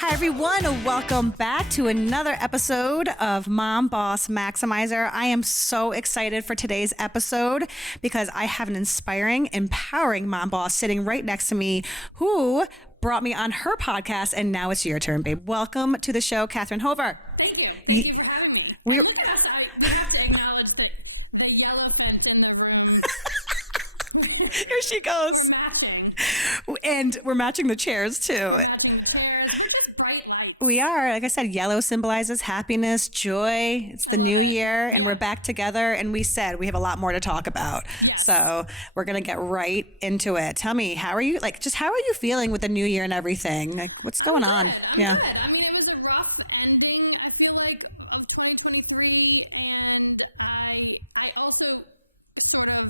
Hi, everyone. Welcome back to another episode of Momboss Maximizer. I am so excited for today's episode because I have an inspiring, empowering Momboss sitting right next to me who brought me on her podcast, and now it's your turn, babe. Welcome to the show, Catherine Hover. Thank you. Thank you for having me. We have to acknowledge that the yellow fence in the room. Here she goes. And we're matching the chairs, too. We are. Like I said, yellow symbolizes happiness, joy. It's the new year, and we're back together. And we said we have a lot more to talk about. So we're going to get right into it. Tell me, how are you? How are you feeling with the new year and everything? Like, what's going on? Yeah. Good. I mean, it was a rough ending, I feel like, of 2023. And I also sort of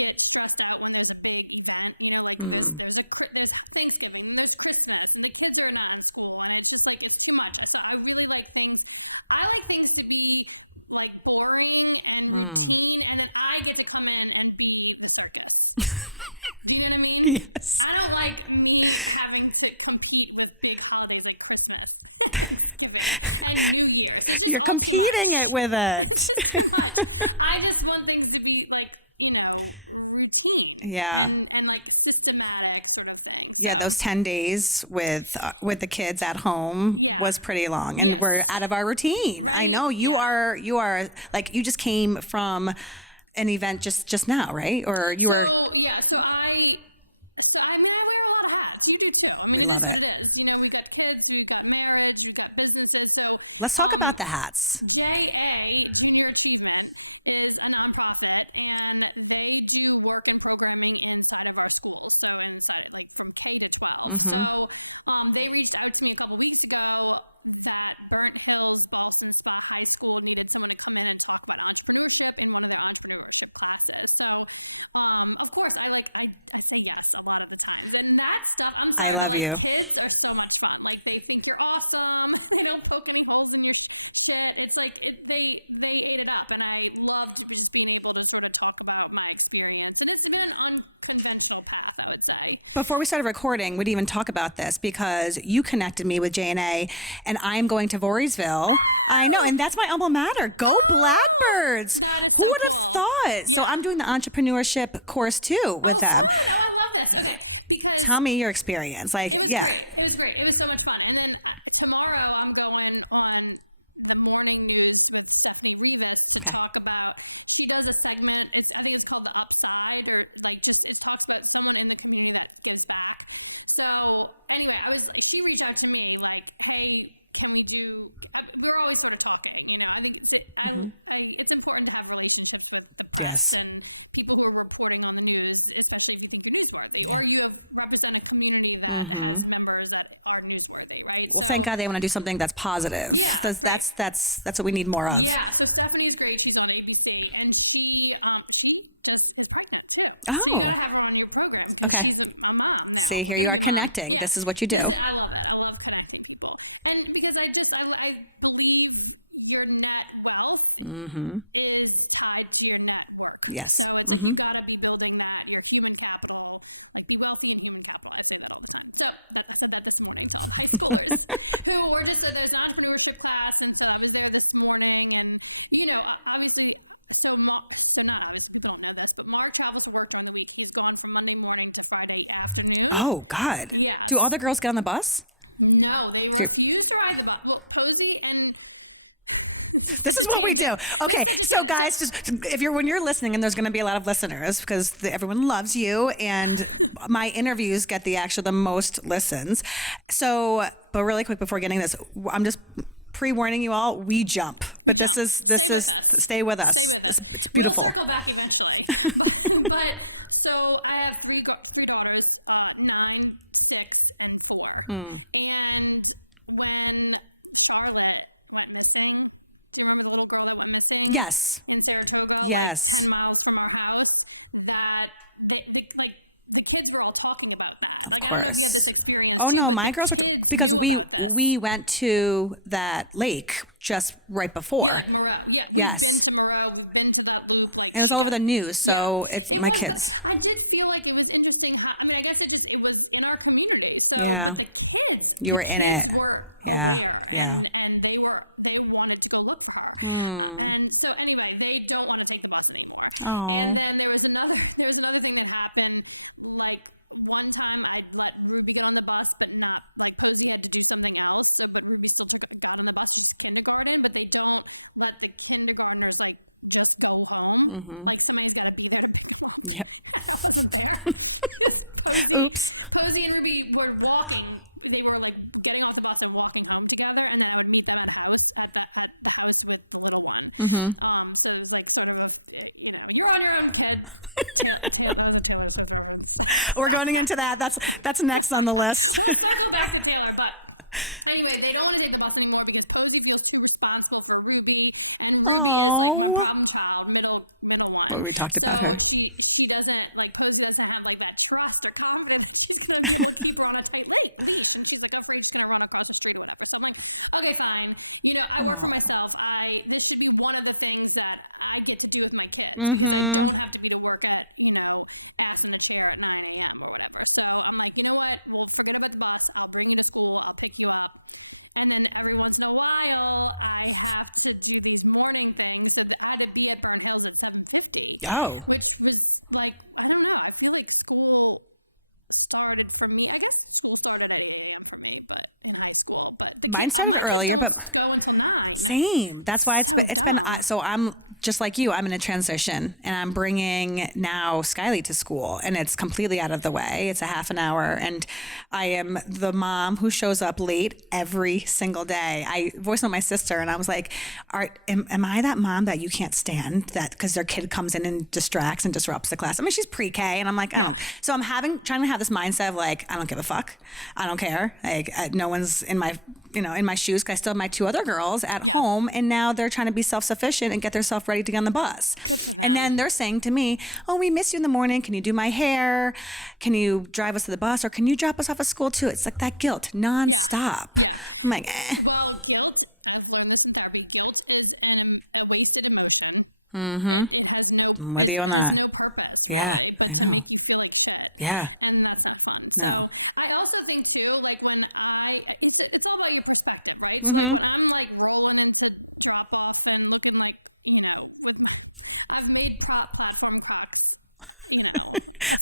get stressed out when there's a big event. There's Thanksgiving, there's Christmas, and the kids are not at school. It's too much. So I really like things to be like boring and routine, and then I get to come in and be the circus. You know what I mean? Yes. I don't like me having to compete with big holidays like Christmas and New Year. You're competing it with it. I just want things to be like, routine. Yeah. And like systematic. Yeah, those 10 days with the kids at home was pretty long, and we're out of our routine. I know you are like, you just came from an event just now, right? Or you were? So I wear a lot of hats. You do too. We love it. We've got kids, we've got marriage, we've got Christmases. So Let's talk about the hats. JA, Junior Achievement, is a nonprofit, and they do work and programming inside of our schools. So they reached out to me a couple weeks ago that Earth Hill, Boston Spa High School needed someone to come in and talk about entrepreneurship and what entrepreneurship classes. So, of course, I say yes a lot of the time. And that stuff, I love you. Kids are so much fun. Like, they think you're awesome. They don't poke any holes in your shit. It's like, they ate it up, and I love being able to sort of talk about that experience. And it's been unconventional path, I would say. Before we started recording, we'd even talk about this because you connected me with J&A, and I'm going to Voorheesville. I know, and that's my alma mater. Go Blackbirds! Who would have thought? So I'm doing the entrepreneurship course too with them. I love this. Because Tell me your experience. It was great. It was so much fun. And then tomorrow I'm going on the morning news with Stephanie Davis to talk about. She does a segment. I think it's called The Upside, or like it talks about someone in the community that gives back. So anyway, she reached out to me like, hey, can we do? We're always sort of talking. I think it's important to have a relationship with Yes. and people who are reporting on the news, especially if you're news or you represent a community that has members that are news, right? Well, thank God they want to do something that's positive. Yeah. That's what we need more of. Yeah. So Stephanie's great. She's on ABC, and she just was pregnant. Oh. So you gotta have her on your program. Okay. She's a mom. See, here you are connecting. This is what you do. I love that. I love connecting people, and because I believe your net wealth is tied to your network. Yes. So you gotta be building that human capital, developing a human capital. So that's great. So there's an entrepreneurship class, and so I was there this morning. Obviously, March I was working with these kids from Monday morning to Friday afternoon. Oh God. Yeah. Do all the girls get on the bus? No, they refuse to ride the bus. Well, Cozy and This is what we do. Okay, so guys, just when you're listening, and there's going to be a lot of listeners because everyone loves you, and my interviews get the most listens. So, but really quick before getting this, I'm just pre-warning you all. We jump, but this is stay with us. It's beautiful. We'll circle back eventually. But so I have three daughters, 9, 6, and 4. And when Charlotte went missing, Yes. in Saratoga, Yes. 10 miles from our house, that the kids were all talking about that. Of course. Oh no, my girls were because we went to that lake just right before. Yes. And it was all over the news, so it's my kids. I did feel like it was interesting. I mean, I guess it was in our community. So Yeah. the kids You were in it. were Yeah. there, Yeah. and they wanted to go look for it. Hmm. And so anyway, they don't want to take the bus anymore. Oh. And then there's another thing that happened. Like one time, I let Ruby get on the bus, but not like Ruby had to do something else. So like Ruby something on the bus is kindergarten, but they don't let the kindergartners like just go in. Like somebody's got to do it. Yep. I wasn't there. Oops. Cozy and Ruby were walking. They were like getting off the bus and walking together, and then I was in my house at like so it was like you're on your own, kid. We're going into that. That's next on the list. Let's go back to Taylor, but anyway, they don't want to take the bus anymore because Cozy was responsible for Ruby and Oh. child, middle one. Well, we talked about her. She doesn't like Cozy doesn't have like that trust or confidence. She's gonna keep her on a take rate. Okay, fine. You know, I work for myself. This should be one of the things that I get to do with my kids. I don't have to be to work at, as a parent. So I'm like, you know what? We're going to the bus. I'll bring you to school. I'll pick you up. And then every once in a while, I have to do these morning things. So I had to be at her house at 7:50. Oh. Which was like, I don't know. I feel like school started. I guess school started at 8. Mine started earlier, but same. That's why it's been so I'm just like you. I'm in a transition, and I'm bringing now Skylie to school, and it's completely out of the way. It's a half an hour, and I am the mom who shows up late every single day. I voiced on my sister, and I was like, am I that mom that you can't stand that because their kid comes in and distracts and disrupts the class? I mean, she's pre-K, and I'm like, I don't. So I'm trying to have this mindset of like, I don't give a fuck. I don't care. Like, no one's in my in my shoes, because I still have my 2 other girls at home, and now they're trying to be self-sufficient and get themselves ready to get on the bus. And then they're saying to me, oh, we miss you in the morning. Can you do my hair? Can you drive us to the bus? Or can you drop us off at school too? It's like that guilt nonstop. I'm like, Well, guilt, that's what this is about. Guilt is an wasted emotion. I'm with you on that. No purpose. Yeah, I know. Yeah. No. I also think too, like when it's all about your perspective, right? Mm-hmm. So when I'm like rolling into drop off, I'm looking like, I've made platform products.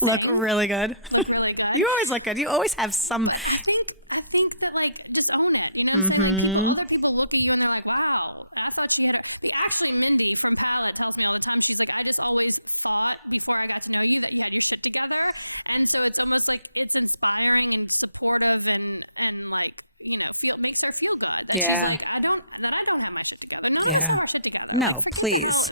Look really good. Really good. You always look good. You always have some. I think that like just own it. And then other people look at you and they're like, wow, I thought you were actually Mindy from Palette tells me all the time. She's like, I just always thought before I got married that men should together. And so it's almost like it's inspiring and supportive and like it makes her feel good. Yeah. Like I don't know. Yeah. No, please.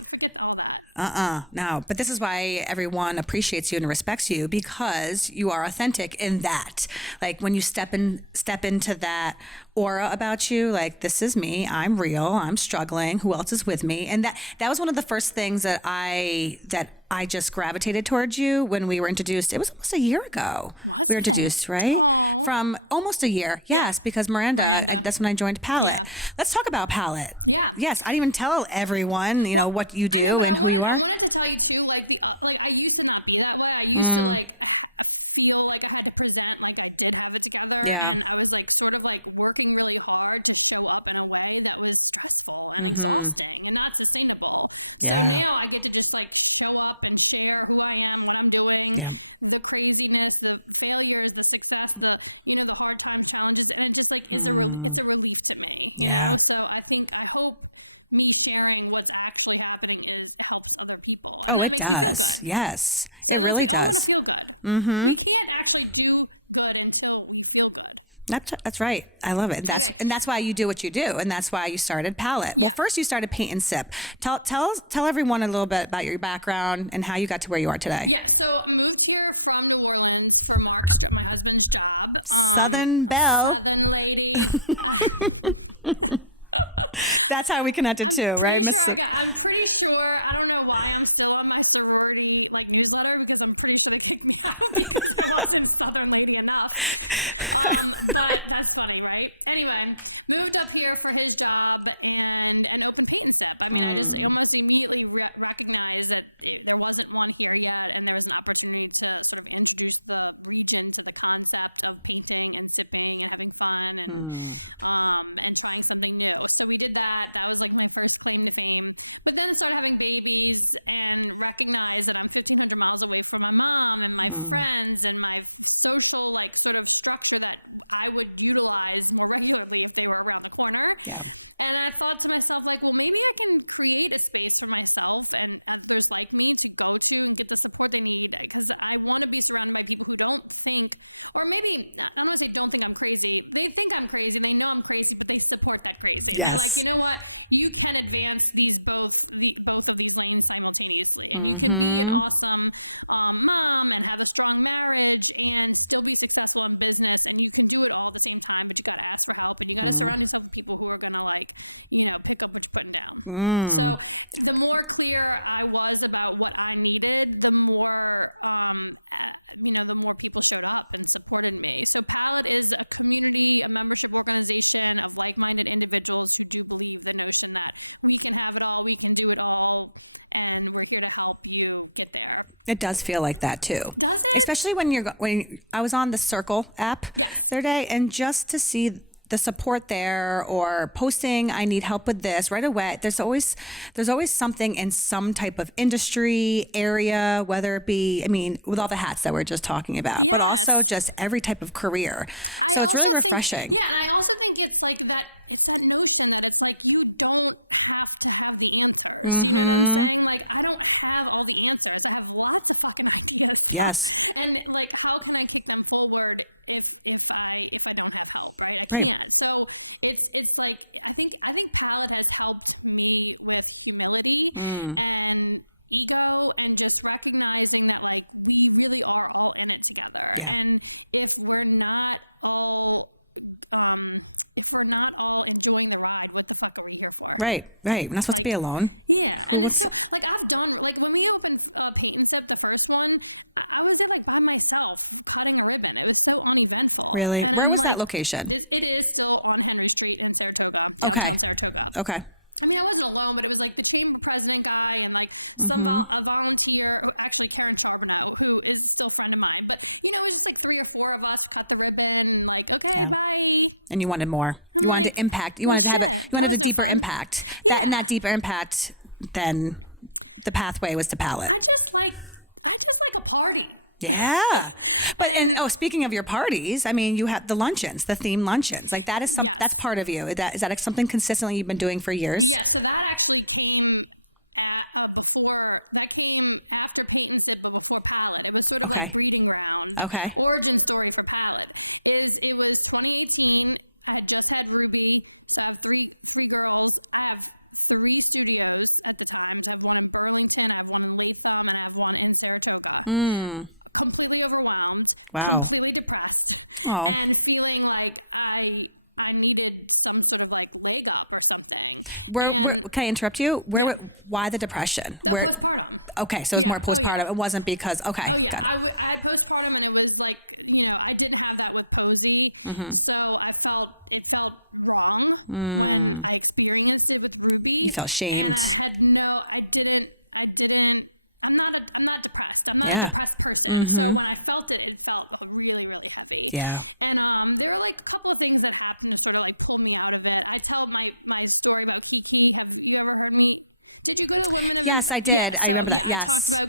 No. But this is why everyone appreciates you and respects you, because you are authentic in that. Like when you step into that aura about you, like, this is me, I'm real, I'm struggling, who else is with me? And that was one of the first things that I just gravitated towards you when we were introduced. It was almost a year ago. We were introduced, right? From almost a year. Yes, because Miranda, that's when I joined Palette. Let's talk about Palette. Yeah. Yes, I didn't even tell everyone, what you do and who you are. I wanted to tell you too, like I used to not be that way. I used to like feel like I had to present like I did have it together. Yeah. And I was like sort of like working really hard to show up in a way that was not sustainable. Yeah. Now I get to just like show up and share who I am, how I'm doing, Yeah. the craziness, the failures, the success, the hard times, challenges. It's just like it's a relief to me. Yeah. So I hope you sharing what's actually happening and helps more people. Oh, it does. Yes, it really does. We can't actually do good until we feel good. That's right. I love it. And that's why you do what you do, and that's why you started Palette. Well, first you started Paint and Sip. Tell everyone a little bit about your background and how you got to where you are today. Yeah, so I moved here from New Orleans for my husband's job. Southern Belle. Young lady. That's how we connected too, right, Miss? I'm pretty sure, I don't know why I'm still on my celebrity newsletter, because I'm pretty sure I wasn't Southern lady enough. But that's funny, right? Anyway, moved up here for his job and ended up with Paint and Sip. I immediately recognized that it wasn't one area and there was an opportunity to introduce the region to the concept of painting and sipping and having fun. and find something to do. So we did that. That was like my first campaign. But then started having babies and recognized that I'm super relevant for my mom and my friends and my social like sort of structure that I would utilize regularly if they were around the corner. Yeah. And I thought to myself, like, well, maybe I can create a space for myself and others like me to go to get the support they need because I want to be surrounded by people who don't think, or maybe, I'm going to say don't think I'm crazy. They think I'm crazy. They know I'm crazy. They support that crazy. Yes. Like, you know what? You can advance both of these things simultaneously. Mm-hmm. You can be an awesome mom and have a strong marriage and still be successful in business. You can do it all at the same time. You have to ask for help. You have to run some people who are going to pick up the phone. So the more clear I was about what I needed, the more people stood up and supported me. So Palette is a community of unrepresentation and I fight on the individuals to do the things so that we can have it all, we can do it all, and we're here to help you get there. It does feel like that too, especially when I was on the Circle app the other day, and just to see the support there or posting, I need help with this right away. There's always something in some type of industry area, whether it be, I mean, with all the hats that we're just talking about, but also just every type of career. So it's really refreshing. Yeah, and I also think it's like that notion that it's like you don't have to have the answer. Mm-hmm. Like I don't have all the answers. I have lots of fucking questions. Yes. And it's like how can I take them forward if I have them? Right. So it's like I think Palette has helped me with humility and ego and just recognizing that like we really are all in it together. Yeah. And if we're not all doing live with each other. Right. We're not supposed to be alone. Yeah. What's Like I've done like when we opened you said the first one, I was gonna go myself. I don't remember. It was still on my really? Where was that location? It is still on Henry Street in Saratoga. Okay. I mean, I wasn't alone, but it was like the same president guy and like a volunteer, or actually parents are who is still a friend of mine. But you know, it was like 3 or 4 of us cut the ribbon, like okay, Yeah. bye. And you wanted more. You wanted to impact. You wanted to have it. You wanted a deeper impact. That deeper impact, then the pathway was to Palette. I just like a party. Yeah. But speaking of your parties, I mean, you have the luncheons, the theme luncheons. Like that's part of you. Is that something consistently you've been doing for years? Yeah, so that actually came after Peyton did the Palette. It was sort of Okay. like reading round. Okay. Origin story for Palette. It was 2018 when I just had Ruby, 3 girls. I have 3 studios at the time, so early 20, completely overwhelmed. Wow. Completely depressed. Oh. And feeling like I needed some sort of like makeup or something. Where can I interrupt you? Why the depression? Where? Postpartum. Okay, so it was more postpartum. It wasn't because. Okay, Oh, yeah. got it. I had postpartum and it was like, I didn't have that with cozy. So it felt wrong. I experienced it with Ruby. You felt shamed. No, I didn't. I'm not depressed. I'm not Yeah. a depressed person. So when I felt it felt really, really heavy. Yeah. And there were like a couple of things that happened to me that pulled me out of it. I tell my story that Yes, I did. I remember that. Yes.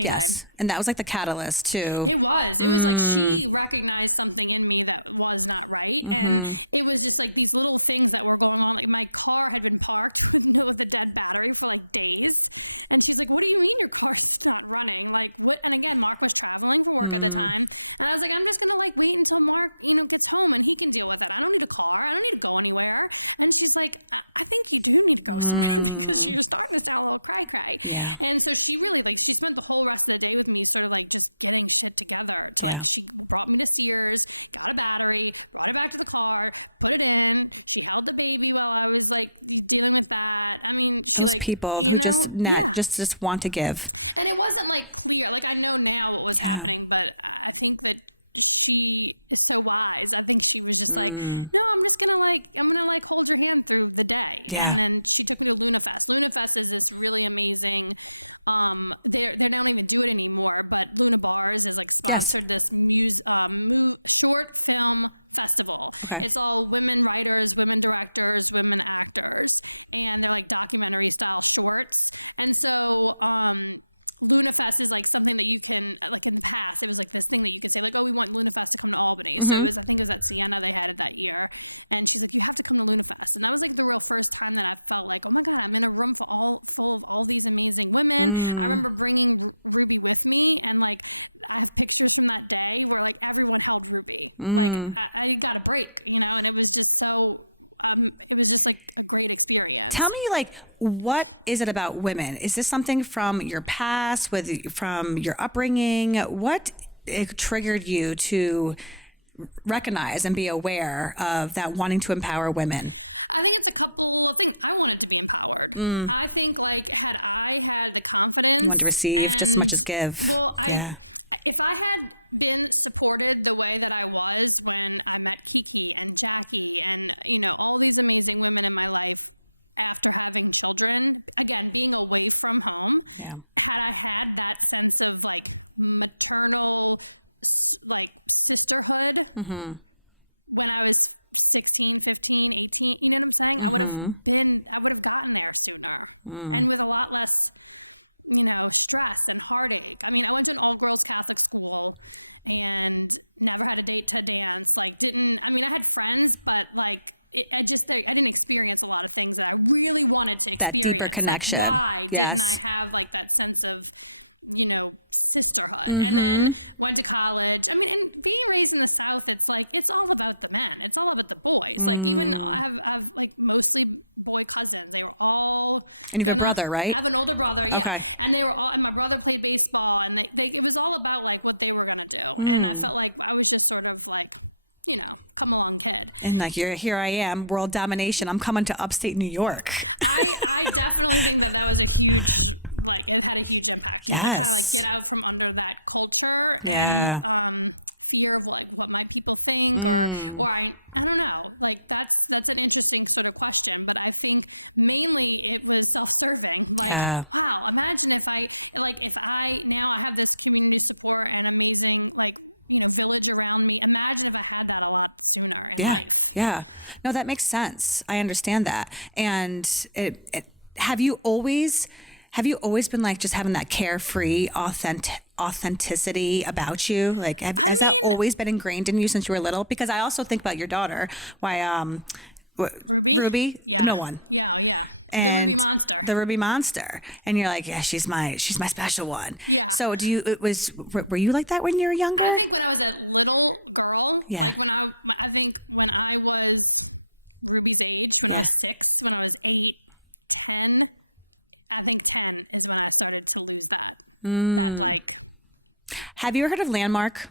Yes, and that was like the catalyst too. It was. He recognized something in me that was not right. And it was just like these little things that were going on in my car and in parks. I was looking at that for like days. And she said, "What do you mean you're just running?" Like, what? Again, Mark was down. And I was like, "I'm just gonna like leave some more in the home and he can do it. I'm in the car. I don't need to go anywhere." And she's like, "I think you can do it." Yeah. And so she spent the whole rest of the day just sort of like just pulling shit together. Yeah. From the Sears, a battery, went back to the car, put it in, she found the baby doll. I was like, you did that. I mean, Those people who just want to give. and it wasn't like weird. Like I know now it was Yeah. something that I think that she survived. I think she was like, no, I'm gonna like hold her neck through the day. Yeah. And she took me to Luna Fest. Luna Fest is this really amazing. They're going to do it anymore. That people are Yes. this short film festival. Okay. It's all women writers, women directors, women actors, and they're like documentary style shorts. And so, Budapest is like something that you've been in the past, and it's like thing that you said, I don't want to reflect small. Mm-hmm. Mm. Mm. Tell me, like, what is it about women? Is this something from your past, from your upbringing? What triggered you to recognize and be aware of that wanting to empower women? I think it's a couple of things. I wanted to be empowered. I think like had I had the confidence, You want to receive just as much as give. well, Yeah. if I had been supported the way that I was when I was actually taking taxes and all of the amazing women like after having children, again being away from home, Yeah. had I had that sense of like maternal like sisterhood when I was 16, 15, 18 years old, then I would have gotten my sister. And there was a lot less, stress and heartache. I mean, I went to all girls Catholic school, and I had great dynamics. Like, I had friends, but like, I didn't experience a lot of things. I really wanted to. That deeper connection. Yes. And have like that sense of, sisterhood. Mm-hmm. Went to college. I mean, being raised in the South, it's like, it's all about the men. It's all about the boys. Like, I've like mostly boy cousins. They all. And you have a brother, right? I have an older brother. Okay. Yeah. And they were all, and my brother played baseball, and it was all about like what they were into. And I felt like I was just sort of like, come on. And like, here I am, world domination. I'm coming to upstate New York. I definitely think that was a huge, like, was that a huge impact. Yes. Get out from under that culture. Yeah. Fear of like what my people think. Mm. Or I don't know. Like that's an interesting sort of question. But I think mainly it was self-serving. Yeah. Wow, imagine if I now I have this community support and like village around me. Imagine if I had that. Yeah. Yeah. No, that makes sense. I understand that. And have you always been like just having that carefree, authenticity about you? Like, has that always been ingrained in you since you were little? Because I also think about your daughter, Ruby, the middle one, and the Ruby Monster, and you're like, yeah, she's my special one. So were you like that when you were younger? I think when I was a little girl. Yeah. I think when I was Ruby's age, Yeah. 6, when I was 8, 10, I think 10 is when I started something like that. Have you ever heard of Landmark?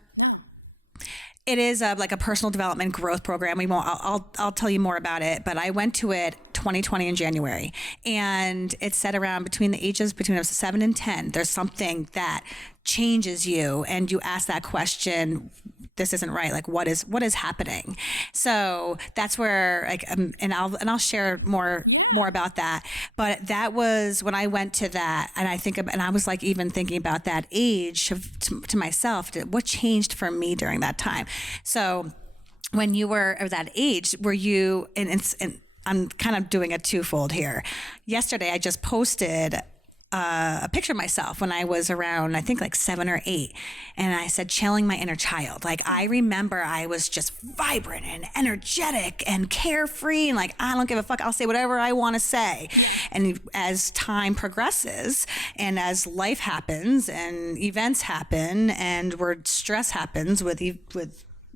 It is like a personal development growth program. I'll tell you more about it, but I went to it 2020 in January, and it's set around between 7 and 10. There's something that changes you, and you ask that question, this isn't right, like what is happening? So that's where and I'll share more about that. But that was when I went to that, and I was like even thinking about that age to myself, what changed for me during that time. So when you were of that age, were you and I'm kind of doing a twofold here. Yesterday, I just posted a picture of myself when I was around, I think like 7 or 8. And I said, channeling my inner child. Like, I remember I was just vibrant and energetic and carefree and like, I don't give a fuck. I'll say whatever I want to say. And as time progresses and as life happens and events happen and where stress happens with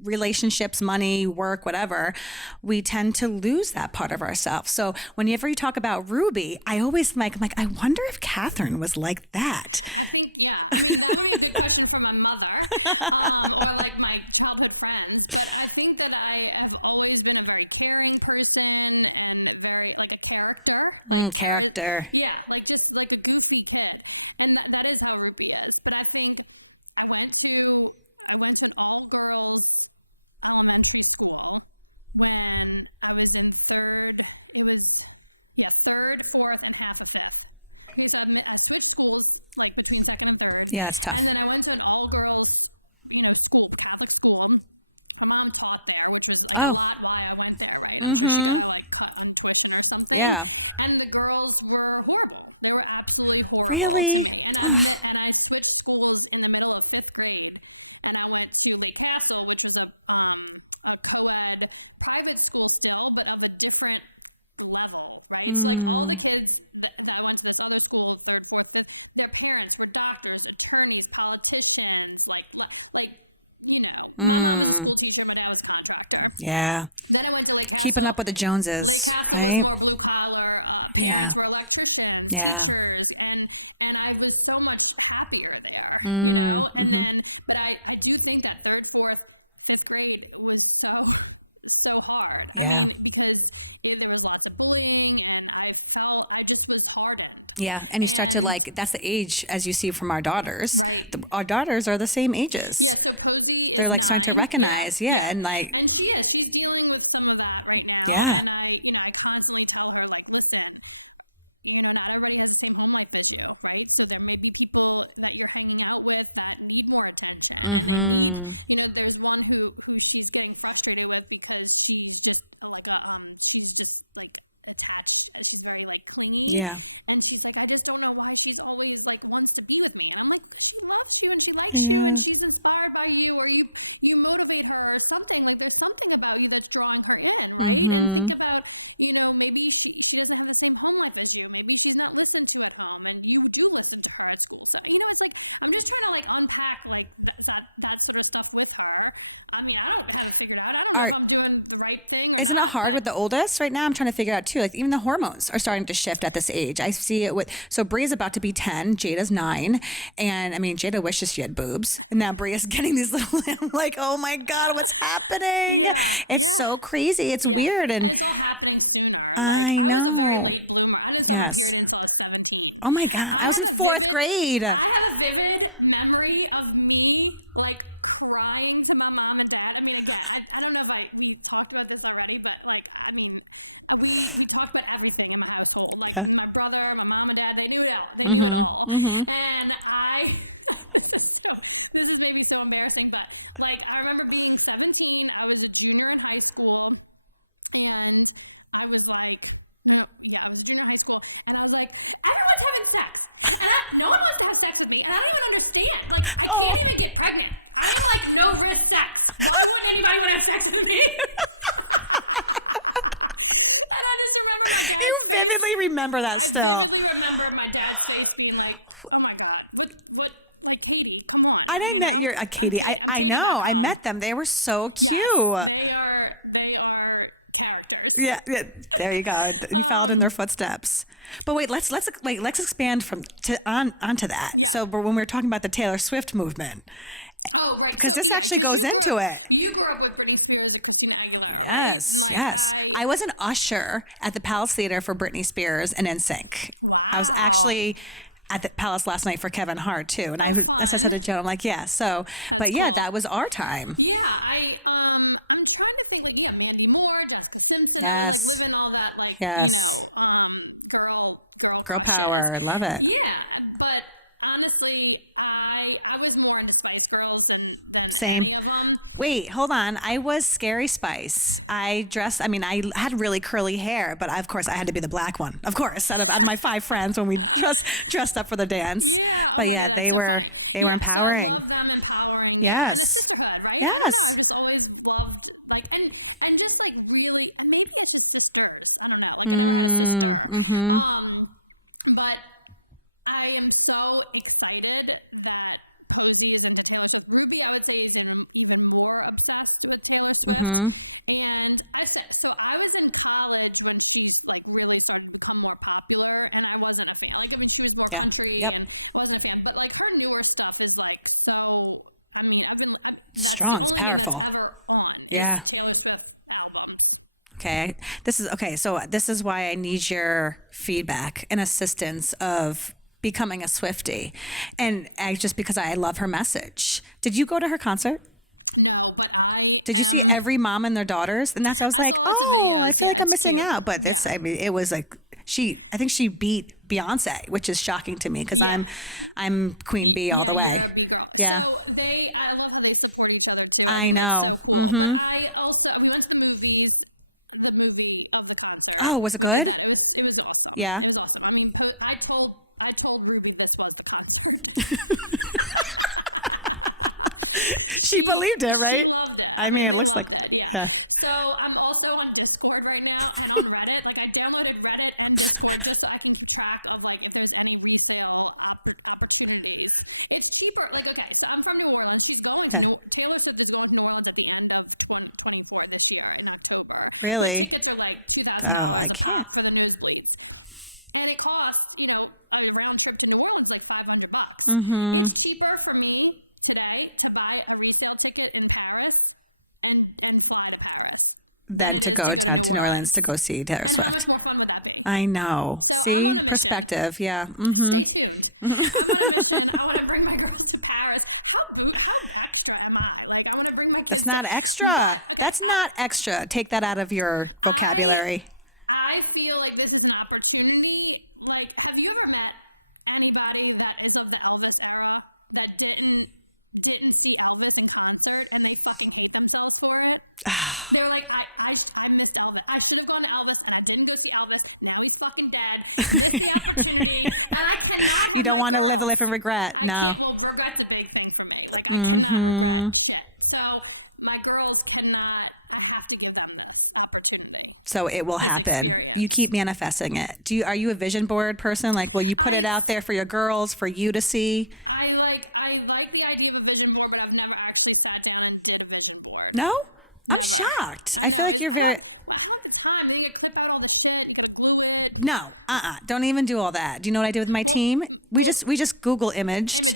relationships, money, work, whatever, we tend to lose that part of ourselves. So whenever you talk about Ruby, I always I'm like, I wonder if Catherine was like that. I think, yeah, that's a good question from my mother, or like my childhood friends. But I think that I have always been a very caring person and very like a character. Character. Yeah, like just like a goofy kid, and that is how Ruby is. But I think I went to all girls elementary school when I was in third, fourth, and half of fifth. Because I'm at 6 schools, like the second, third. Yeah, that's tough. And then I went to an all-girls Oh. not why I went there. Mm-hmm. Like fucking tuition or something. Yeah. And the girls were horrible. They were absolutely horrible. Really? And I switched schools in the middle of 5th grade, and I went to the Castle, which is a co-ed private school still, but on a different level, right? So like all the kids that went to those schools were their parents, were doctors, attorneys, politicians, like you know, I was a school teacher when I was a contractor. Yeah. Then I went to like Keeping up with the Joneses, right? more blue collar, Yeah. more electricians, Yeah. doctors, and I was so much happier there, you know. And but I do think that 3rd, 4th, 5th grade was so hard. Yeah. Because there was lots of bullying, and I just was hard. Yeah. And you start to like, that's the age as you see from our daughters. Our daughters are the same ages. So Cozy, They're like starting to recognize, yeah, and like, and she's dealing with some of that right now. yeah. And I constantly tell her, like, listen, not everybody has the same humor as you, right? So there may be people that you're going to deal with that need more attention. You know, there's one who she's very frustrated with because she's just attached. She's really clingy. Yeah. And she's like, I just don't know why she's always like wants to be with me. I'm like, she wants you, she likes Yeah. you, she's inspired by you, or you motivate her or something, and there's something about you that's drawing her in. Think about, you know, maybe she doesn't have the same home life as you, maybe she's not listening to her mom, and you do listen to her at school. So, you know, it's like, I'm just trying to like unpack like that sort of stuff with her. I mean, I don't know how to figure it out. I don't know if I'm doing the right thing. Isn't it hard with the oldest right now? I'm trying to figure out too. Like even the hormones are starting to shift at this age. I see it with, so Bree's about to be 10, Jada's 9. And I mean, Jada wishes she had boobs. And now Bree is getting these little, I'm like, oh my God, what's happening? It's so crazy. It's weird. And It's all happening sooner. I know. I just Yes. until 17. Oh my God. I was in 4th grade. I have a vivid memory of me like crying to my mom and dad. I mean, I don't know if we talked about this already, but like, I mean, we talk about everything in the household. My brother, my mom and dad, they knew that. They knew it all. And this is maybe so embarrassing, but like, I remember being 17, I was a junior in high school, and I was like, you know, I was in high school, and I was like, everyone's having sex, and no one wants to have sex with me, and I don't even understand. Like, I can't even get pregnant. I'm like no risk sex. Why would anybody want to have sex with me? And I just remember my dad. You vividly remember that still. I remember my dad's face being like, oh my God, what, like, Katie, come on. And I met your Katie. I know. I met them. They were so cute. They are characters. Yeah, there you go. You followed in their footsteps. But wait, let's expand onto that. So when we were talking about the Taylor Swift movement, Oh, right. because this actually goes into it. You grew up with Britney Spears and Christina Aguilera. Yes. I was an usher at the Palace Theater for Britney Spears and NSYNC. I was actually at the Palace last night for Kevin Hart too. And as I said to Joe, I'm like, yeah. So, but yeah, that was our time. Yeah, I'm trying to think, like, yeah, Mandy Moore, Jessica Simpson, Yes. and all that, like, Yes. you know, Girl power. I love it. Yeah, but honestly, I was more into Spice Girls than Same. any of them. Wait, hold on. I was Scary Spice. I had really curly hair, but of course I had to be the black one. Of course, out of my 5 friends when we dressed up for the dance. But yeah, they were empowering. Them empowering. Yes. Good, right? Yes. I've always loved, like, and just like really, maybe this is just lyrics. I don't know. But I am so excited that Lucy is going to go to Ruby. I would say is even more obsessed with Taylor Swift. And I said, so I was in college when she's like really started to become more popular, and I wasn't a fan. Like, I'm too Yeah. country. Yep. I wasn't a fan, but like her newer stuff is like so. I mean, Strong. It's powerful. Yeah. Okay. So this is why I need your feedback and assistance of becoming a Swiftie. And just because I love her message. Did you go to her concert? No, but Did you see every mom and their daughters? And that's, I was like, oh, I feel like I'm missing out. But it was like, I think she beat Beyonce, which is shocking to me because I'm Queen Bee all the way. Yeah. I love the I know. I also went to Oh, was it good? It was awesome. Yeah. It was awesome. I mean, so I told Ruby this on the show. She believed it, right? Loved it. I mean, it looks like, Loved it, yeah. yeah. So I'm also on Discord right now and on Reddit. Like I downloaded Reddit and Discord just so I can keep track of like if there's any resale opportunities. It's cheaper. Like okay, so I'm from New Orleans. She's going. Yeah. Taylor Swift is going to New Orleans at the end of 2024 this year. Really? Tickets are like $2,000. Oh, I can't. For the nosebleeds. And it costs, around 13 euros, like $500. Mm-hmm. It's cheaper for me today to buy a resale ticket in Paris and fly to Paris. Then to go down to New Orleans to go see Taylor And how much Swift. will come with that? I know. See? Perspective. Yeah. Mm-hmm. Me too. I want to bring my girls to Paris. How extra am I? Like, I want to bring my That's not extra. That's not extra. Take that out of your vocabulary. I feel like this is an opportunity. Like, have you ever met anybody that is of the Elvis era that didn't see Elvis in concert and they fucking hate themselves for it? They're like, I missed Elvis. I should have gone to Elvis and I didn't go see Elvis. Now he's fucking dead. It's the opportunity. And I cannot. You don't want to live a life in regret. No. Well, regret's a big thing for me. Like, Mm-hmm. shit. So my girls cannot. I have to give them this opportunity. So it will happen. You keep manifesting it. Are you a vision board person? Like, will you put it out there for your girls, for you to see? I like the idea of vision board, but I've never actually sat down and did a vision board. No? I'm shocked. I feel like you're very... I have the time. They get clip out all the shit, do it. No, don't even do all that. Do you know what I did with my team? We just Google imaged,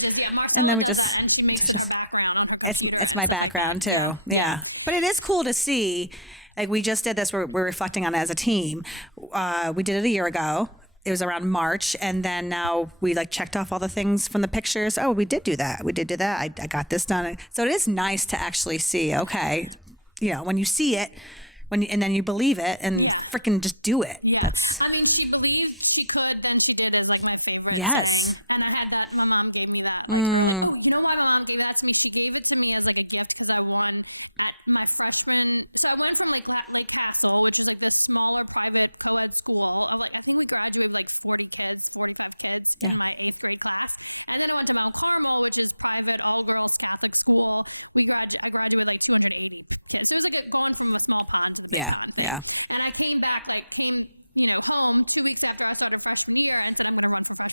and then we just it's my background too. Yeah, but it is cool to see. Like we just did this. We're reflecting on it as a team. We did it a year ago. It was around March, and then now we like checked off all the things from the pictures. Oh, we did do that. We did do that. I got this done. So it is nice to actually see. Okay, when you see it, and then you believe it, and freaking just do it. That's. I mean, she believed she could, and she did it. Like that gave her. Yes. And I had that. My mom gave me that. Oh, you know why my mom gave that to me? She gave it to me as like a gift when at my freshman. So I went from like Castle, which is like this smaller private like co-ed school. I'm like, I think we graduated like 40 kids, 45 kids. Yeah. Class. And then I went to Mount Carmel, which is private, all girls Catholic school. I graduated like 280 kids. So it was like going from a small town. Yeah. Yeah. And I came back, home 2 weeks after I started freshman year, and then I got to the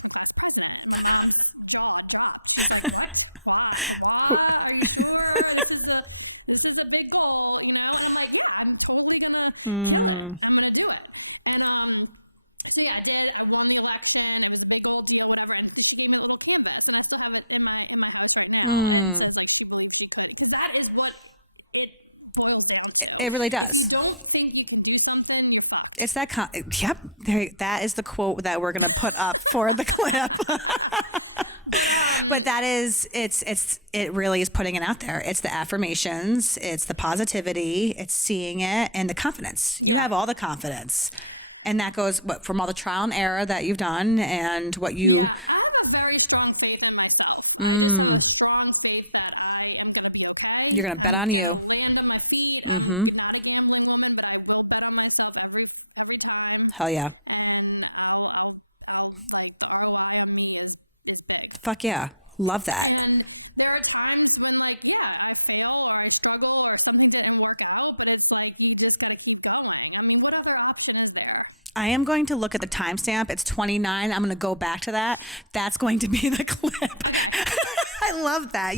Why? Are you sure? This is a big goal, And I'm like, yeah, I'm totally gonna do it. I'm gonna do it. And so yeah, I did. I won the election, and the goal, whatever. And she gave me a full canvas, and I still have it in my house. So that is what it boils down to. It really does. You don't think you can do something. It's that. Yep. That is the quote that we're gonna put up for the clip. But that is, it really is putting it out there. It's the affirmations, it's the positivity, it's seeing it, and the confidence. You have all the confidence, and that goes from all the trial and error that you've done, and what you. Yeah, I have a very strong faith in myself. I have a strong faith that I am going to be okay. You're gonna bet on you. Stand on my feet. I'm not a gambling woman, but I feel good about myself every time. Hell yeah. And Fuck yeah. Love that. And there are times when, I fail or I struggle or something didn't work out, but it's like, you just gotta keep going. I mean, what other option is there? I am going to look at the timestamp. It's 29. I'm going to go back to that. That's going to be the clip. I love that.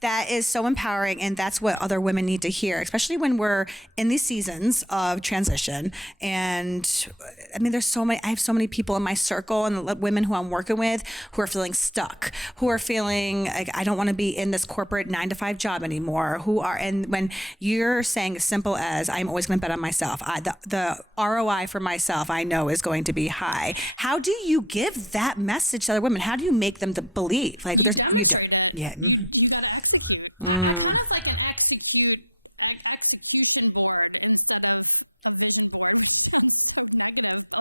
That is so empowering, and that's what other women need to hear, especially when we're in these seasons of transition. And I mean, I have so many people in my circle and women who I'm working with who are feeling stuck, who are feeling like, I don't want to be in this corporate 9-to-5 job anymore, and when you're saying as simple as, I'm always going to bet on myself, the ROI for myself, I know is going to be high. How do you give that message to other women? How do you make them to believe? Like, you don't. Yeah. I'm kind of like an execution board instead of a vision board.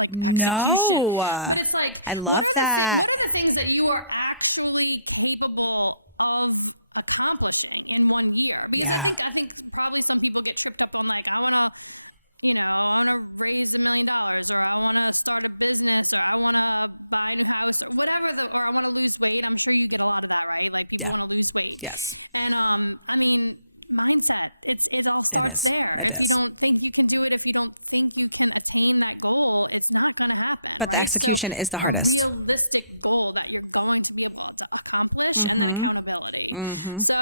No. It's like, I love that. one of the things that you are actually capable of accomplishing in 1 year. Yeah. I think probably some people get tripped up on I want to raise something like that. business, or I want to buy a house, whatever or I want to lose weight. I'm sure you get a lot more. I mean, like, you want to lose weight. Yes. And, I mean, mindset, it all It is. there. It is. If you don't think you can do it, if you don't think you can attain that goal, it's not going to happen. But the execution is the hardest. Realistic goal that you're going to be able to accomplish. So,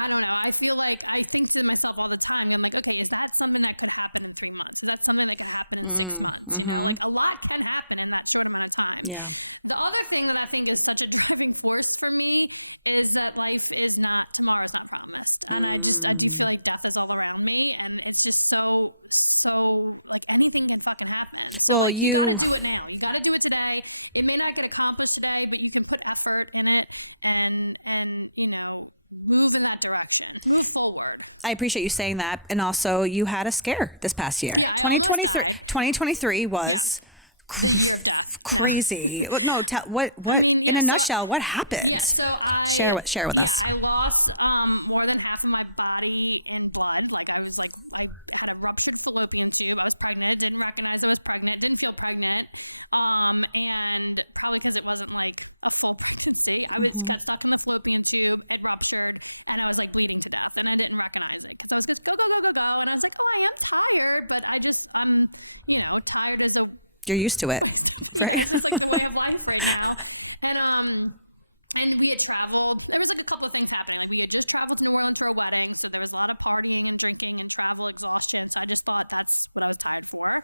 I don't know. I feel like I think to myself all the time, I'm like, okay, that's something that can happen in 3 months. So that's something that can happen in 3 months. A lot can happen in that short amount of time. Yeah. The other thing that I think is such a driving force for me is that life is not tomorrow. I feel like that's overwhelming me, and it's just so like anything can fucking happen. Well, You gotta do it now. You gotta do it today. It may not get accomplished today, but you can put effort in it and move in that direction. Move forward. I appreciate you saying that. And also, you had a scare this past year. Yeah. 2023 was crazy. No, what in a nutshell, what happened? Yeah, so Share with us. I lost more than half of my body in one. Like, I ruptured delivery. I was pregnant. I didn't recognize I was pregnant. I didn't feel pregnant. And that was because it wasn't like a full pregnancy. I just that was supposed to do. It ruptured, and I was like bleeding to death, and I didn't recognize it. So I was like, oh, I want to go, and I was like, oh, I am tired, but I'm tired as a You're used to it, right? way of life right now. And we had traveled. There was a couple of things happening. We had just traveled from Rome for a wedding, so there was a lot of partying and drinking and travel exhaustion, and I just thought that's what I was going for.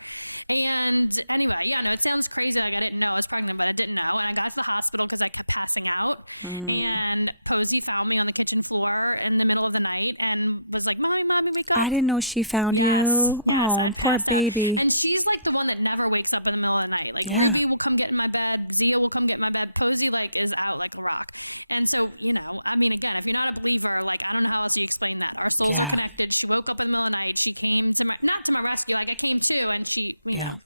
And anyway, yeah, it sounds crazy. I didn't know I was pregnant. I didn't know. But I got to the hospital because I kept passing out. And Cozy found me on the kitchen floor in the middle of the night, and was like, "What are you doing?" I didn't know she found you. Oh, poor baby. And she's like the one that never wakes up in the middle of the night. Yeah. She will come get my bed. She will come get my bed. Cozy like is out like that. And so, I mean, again, you're not a believer. Like, I don't know how to explain that. Yeah. And she woke up in the middle of the night. She came not to my rescue. Like, I came to, and she. Yeah.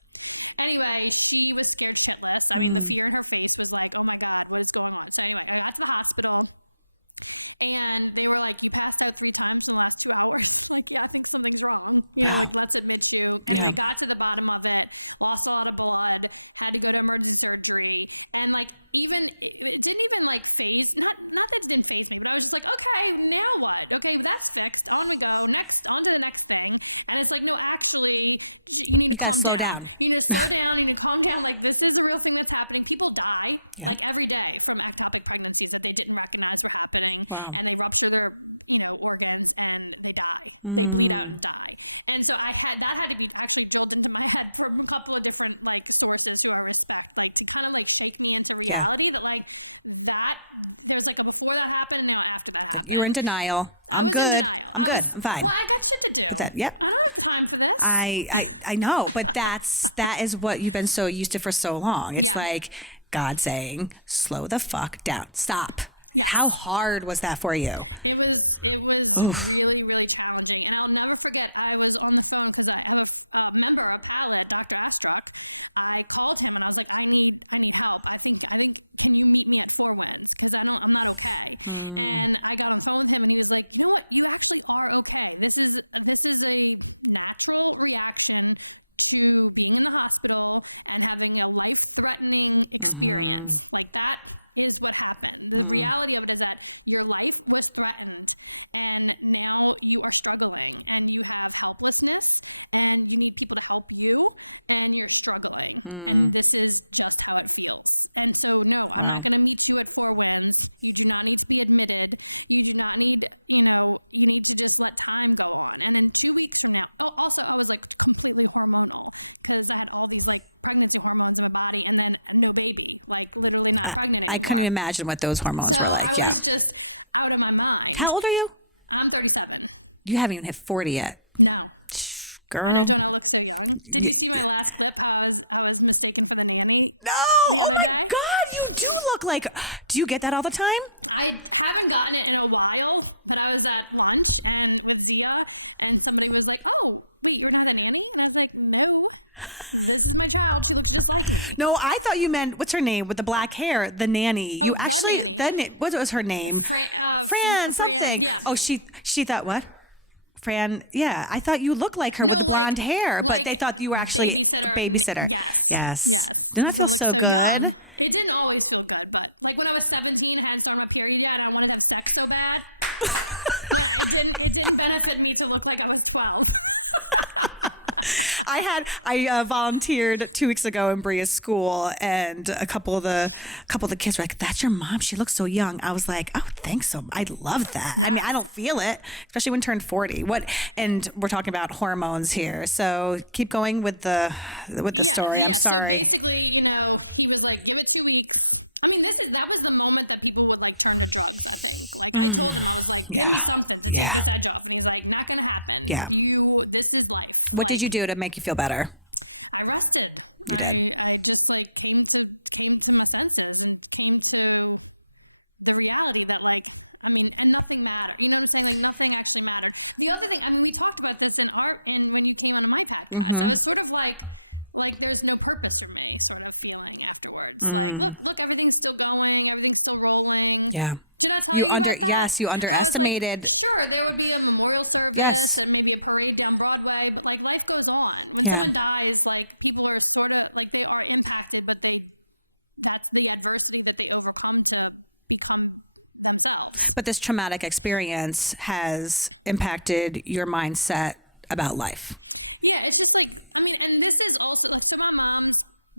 Anyway, she was scared shitless. The fear in her face was like, oh my god, what's going on? So anyway, they got to the hospital, and they were like, you passed out 3 times. The rest of like, something's wrong. Wow. That's what they do. Yeah. We got to the bottom of it, lost a lot of blood, had to go to emergency surgery, and like it didn't even like fade. Not just didn't fade. I was like, okay, now what? Okay, that's fixed. On we go. On to the next thing. And it's like, no, actually, You gotta slow down. You need to slow down. You need to calm down. Like, this is the real thing that's happening. People die like every day from ectopic pregnancies that they didn't recognize were happening. Wow. And they rupture their, organs and they die. They bleed out and die. And so that had to actually built into my head from a couple of different like sources throughout that, like to kind of like shake me into reality. But like that, there was like a before that happened and now after that. Like you were in denial. I'm good. I'm fine. Well, I got shit to do. But yep. I don't have time for this. I know, but that is what you've been so used to for so long. It's like God saying, slow the fuck down. Stop. How hard was that for you? It was Oof. really, really challenging. And I'll never forget, I was on the phone with a member of Candid, Dr. Astra. I called him and I was like, I need help. Can you meet me at home? Because I'm not okay. And I got on the phone with him and he was like, you know what? You actually are okay. This is a natural reaction to being in the hospital and having a life-threatening experience. Like that is what happened. The reality of it is that your life was threatened and now you are struggling and you have helplessness and you need people to help you and you're struggling. And this is just how it feels. And so, Wow. I'm going to meet you at feelings. You do not need to be admitted. You do not need to, need to just let time go on. And then 2 weeks from now. Oh, also, I was like, completely formed for the time. I was like, pregnancy hormones in the body and then baby. I couldn't imagine what those hormones were like. Yeah. I was just out of my mind. How old are you? I'm 37. You haven't even hit 40 yet. No. Girl. Did you see my last I was mistaken for 40? No. Oh my God. You do look like. Do you get that all the time? I haven't gotten it in a while, but I was at lunch and with Zia, and somebody was like, oh, wait a minute. And I was like, this is my house. No, I thought you meant, what's her name with the black hair? The nanny. You actually, what was her name? Fran something. Oh, she thought what? Fran, yeah. I thought you looked like her with the blonde hair, but they thought you were actually a babysitter. Yes. Didn't that feel so good? It didn't always feel good. Like when I was 17 and hadn't started my period yet, and I wanted to have sex so bad. It didn't benefit me to look like I was 12. I volunteered 2 weeks ago in Bria's school, and a couple of the kids were like, "That's your mom? She looks so young." I was like, "Oh, thanks so. I love that. I mean, I don't feel it, especially when turned 40. What? And we're talking about hormones here, so keep going with the story. I'm sorry. Basically, he was like, "Give it 2 weeks." I mean, that was the moment that people were like trying to drugs. Like, Yeah. That job. It's like not gonna happen. Yeah. This is life. What did you do to make you feel better? I rested. You did. I just like came to my senses, came to the reality that and nothing mattered. You know what I'm saying? Nothing actually mattered. The other thing, we talked about this in art and when you came on my path. It was sort of like there's no purpose for me. So look, everything's still going, everything's still rolling. Yeah. So You underestimated. Sure, there would be a memorial service. Yes. And maybe a parade down Broadway. Like life goes on. Yeah. Someone dies, people are sort of they are impacted, but in adversity, but they overcome to become themselves. But this traumatic experience has impacted your mindset about life. Yeah, it's just and this is also to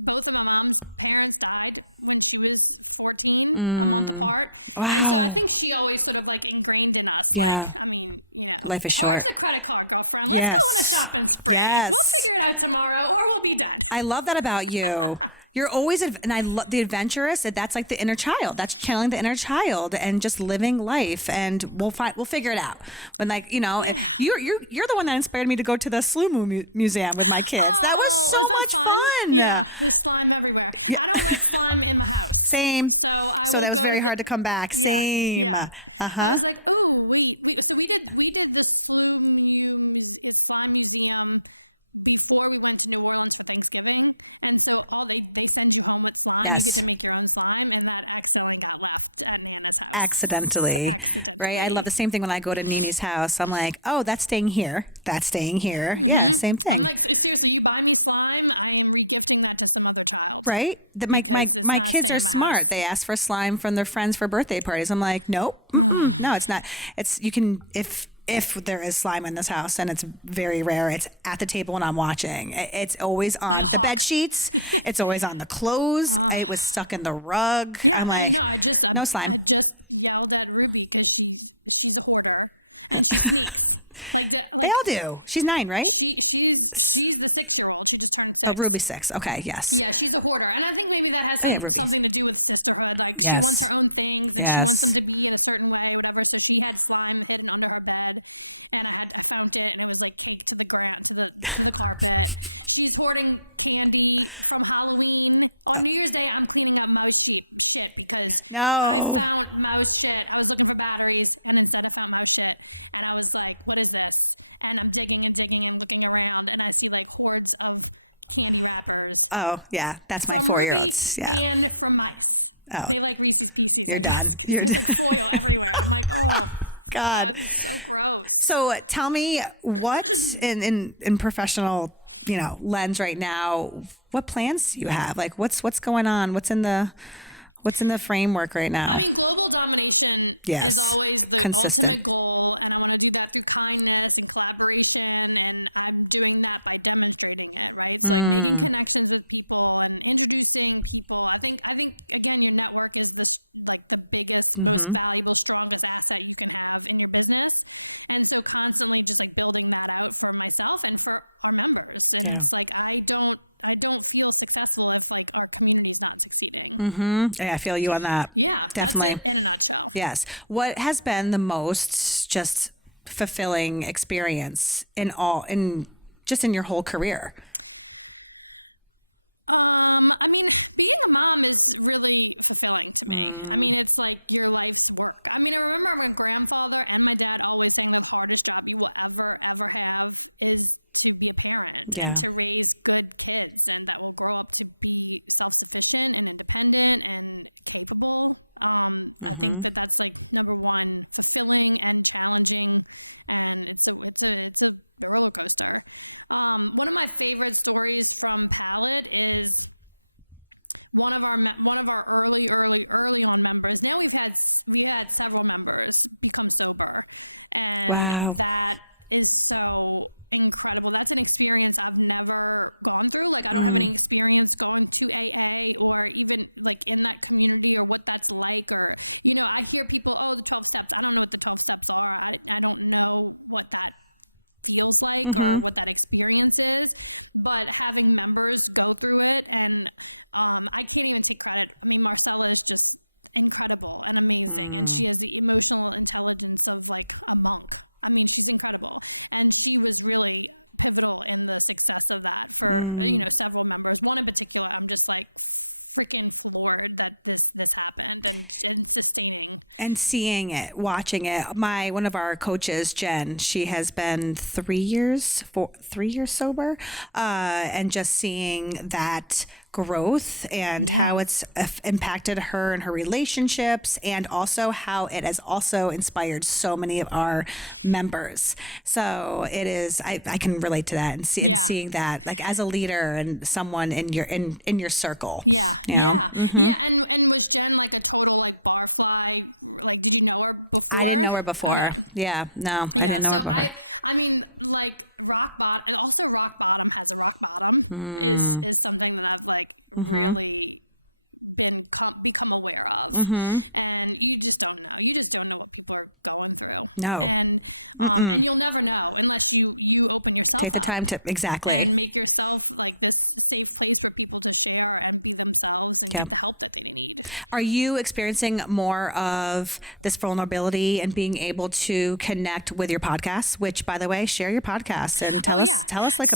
both of my mom's parents died when she was 14, a month apart. Wow. So I think she always sort of ingrained in us. Yeah. Life is short. Where's the credit card, girlfriend? Yes. Yes. We'll do that tomorrow, or we'll be done. I love that about you. You're always, and I love the adventurous. That's like the inner child. That's channeling the inner child and just living life. And we'll figure it out. When you're the one that inspired me to go to the Slow Museum with my kids. That was so much fun. There's slime everywhere. Yeah. I don't have slime in the house. Same. So that was very hard to come back. Same. Uh-huh. So we did this before we went to Thanksgiving, and so they sent you a Yes. Accidentally, right? I love the same thing when I go to Nini's house. I'm like, oh, that's staying here. That's staying here. Yeah, same thing. Seriously, you buy me slime, I'm rejecting that to some other stuff. Right? My kids are smart. They ask for slime from their friends for birthday parties. I'm like, nope, no, it's not. You can if there is slime in this house, and it's very rare. It's at the table when I'm watching. It's always on the bed sheets. It's always on the clothes. It was stuck in the rug. I'm like, no slime. They all do. She's 9, right? She's the 6-year-old. Oh, Ruby's 6. Okay, yes. Yeah, she's the hoarder. And I think maybe that has Ruby's. something to do with sister, right? Yes. Her own thing. Yes. She had sign and I had to count it and it was paid to the grant. She's hoarding candy from Halloween. On New Year's Day, I'm cleaning up mouse shit. No. I found mouse shit. I was looking for batteries and it said I found mouse shit. And I was like, what is this? And I'm thinking, Oh, yeah. That's my 4-year-olds. Yeah. and from mice. Oh, They like me to you're done. You're done. God. So tell me what in professional, lens right now, what plans do you have? Like what's going on? What's in the framework right now? I mean, global domination. Yes. Is always the Consistent. ultimate goal, and I want to do that through kindness and collaboration, and doing that by demonstrating. Connecting with people, introducing people. I think again, your network is the biggest, most valuable, strongest asset you can have in a business, and so constantly just building for myself and for them. Yeah. I don't feel successful until Yeah, I feel you on that. Yeah. Definitely. Yes. What has been the most just fulfilling experience in your whole career? I mean, being a mom is really fulfilling. I mean, it's like your life work. I mean, I remember my grandfather and my dad always saying that all this stuff was another hang up to Yeah. raise good kids and that would grow up to be self-sufficient, independent, and people. So that's like really fun and fulfilling and challenging. And so that's a one of my favorite stories from college is one of our early on members. Now we had several members come so far. And Wow. that is so incredible. That's an experience I've never gone through. Like I've Mm. experienced going to AA where you would like you have to reflect life or I hear people, oh, 12 steps. I don't know what 12 steps are. I don't know what that feels like, Mm-hmm. what that experience is. But having members go through it, and I can't even see that. My son was just incredible. Mm. She has emotional intelligence. So I was like, oh, wow. I mean, she's incredible. And she was really, was success in that. Mm. Several members. One of it's a kid. I'm just like, freaking and seeing it, watching it. One of our coaches, Jen, she has been 3 years sober, and just seeing that growth and how it's impacted her and her relationships, and also how it has also inspired so many of our members. So it is. I can relate to that and seeing that like as a leader and someone in your circle. Mm-hmm. and was Jen like a total like butterfly? I didn't know her before. Yeah, no, I didn't know her before. I mean, like rock bottom, and also rock bottom as a rock bottom Mm. is something that like Mm-hmm. really become aware of. Mm-hmm. And you just don't. No. And Mm-mm. you'll never know unless you open yourself Take the up time to exactly. and make yourself like this safe space for people to figure out. Yeah. Are you experiencing more of this vulnerability and being able to connect with your podcast? Which, by the way, share your podcast and tell us like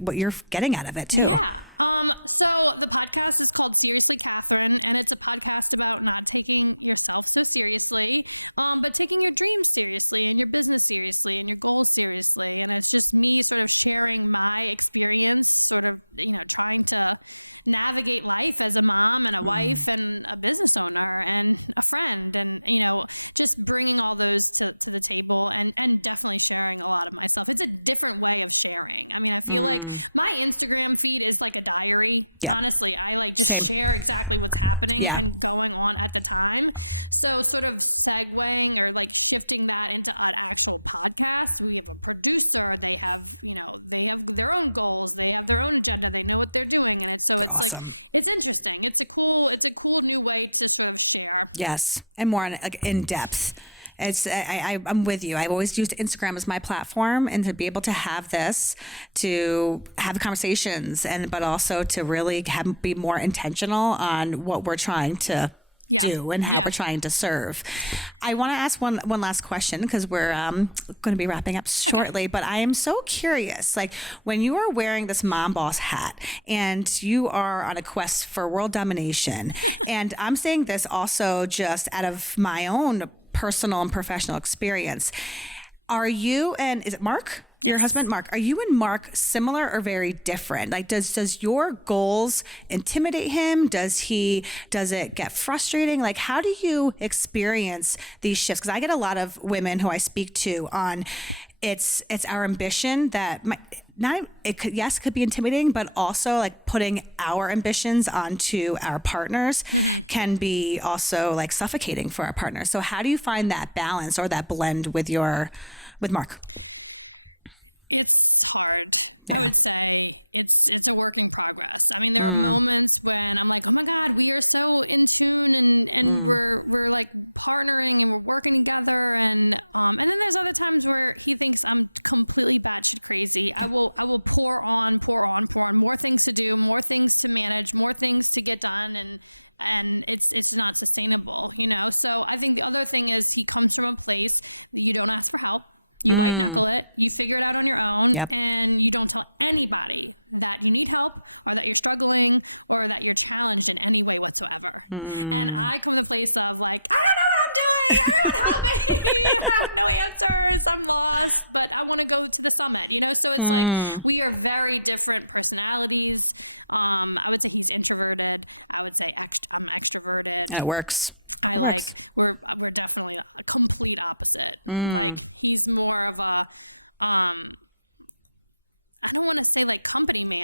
what you're getting out of it too. So the podcast is called Seriously Catherine, and it's a podcast about not taking this so seriously, but taking your dreams seriously, your business seriously, your goals seriously. It's just me just sharing my experience of trying to navigate life as a mom and life as a business owner and a friend, and just bring all those things to the table and definitely share what I want. So it's a different way of sharing. My Instagram feed is like a diary. Yeah. Honestly, I like Same. share exactly what's happening. Yeah. What's going on at the time. So sort of segueing or like shifting that into my actual podcast, the producer, they have their own goals, they have their own agenda, they know what they're doing. They're awesome. It's interesting. It's a cool new way to sort of share. Yes, and more in depth. I'm with you. I've always used Instagram as my platform, and to be able to have this, to have conversations, but also to really be more intentional on what we're trying to do and how we're trying to serve. I want to ask one last question because we're going to be wrapping up shortly, but I am so curious, like when you are wearing this Momboss hat and you are on a quest for world domination, and I'm saying this also just out of my own personal and professional experience, are you and is it Mark? Your husband, Mark, are you and Mark similar or very different? Like, does your goals intimidate him? Does it get frustrating? Like, how do you experience these shifts? Because I get a lot of women who I speak to on it's our ambition that it could be intimidating, but also like putting our ambitions onto our partners can be also like suffocating for our partners. So how do you find that balance or that blend with Mark? Yeah. It's a work in progress. I know moments when I'm like, oh my God, we are so in tune and we're like partnering and working together. And then there's other times where he thinks I'm completely crazy. I will pour on, more things to do, more things to manage, more things to get done, and it's not sustainable. So I think another thing is you come from a place you don't have to help. You figure it out on your own. Yep. And you don't tell anybody that you need help or that you're struggling or that you're challenged in any way whatsoever. And I come to a place of like, I don't know what I'm doing. I have no answers. I'm lost, but I want to go to the summit. So it's like we are very different personalities. I was even saying the word in it. I was like, And it works. It works. We're definitely completely opposite. He's more of a somebody. He's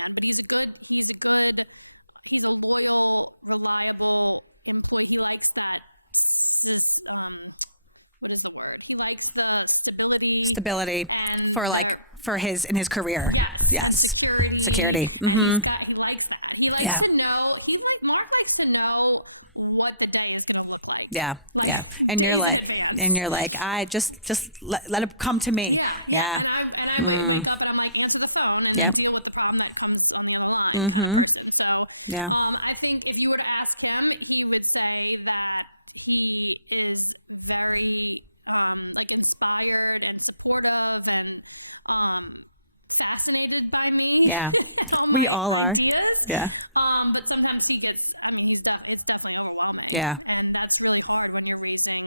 a good likes that, likes the Stability and for in his career. yeah, Yes. security. Security. Mm-hmm. He likes that. He likes Yeah. to know. He's like Mark likes to know what the day is going to look like. Yeah. Yeah. And you're like, I just let it come to me. Yeah. And I wake up and I'm like, answer the phone and Yep. deal with the problem that comes on the line. Mm-hmm. So, Yeah. I think if you were to ask him, he would say that he is very like inspired and supportive and fascinated by me. Yeah. We all are. Yes. Yeah. But sometimes he gets, he's definitely Yeah. and that's really hard when you're facing.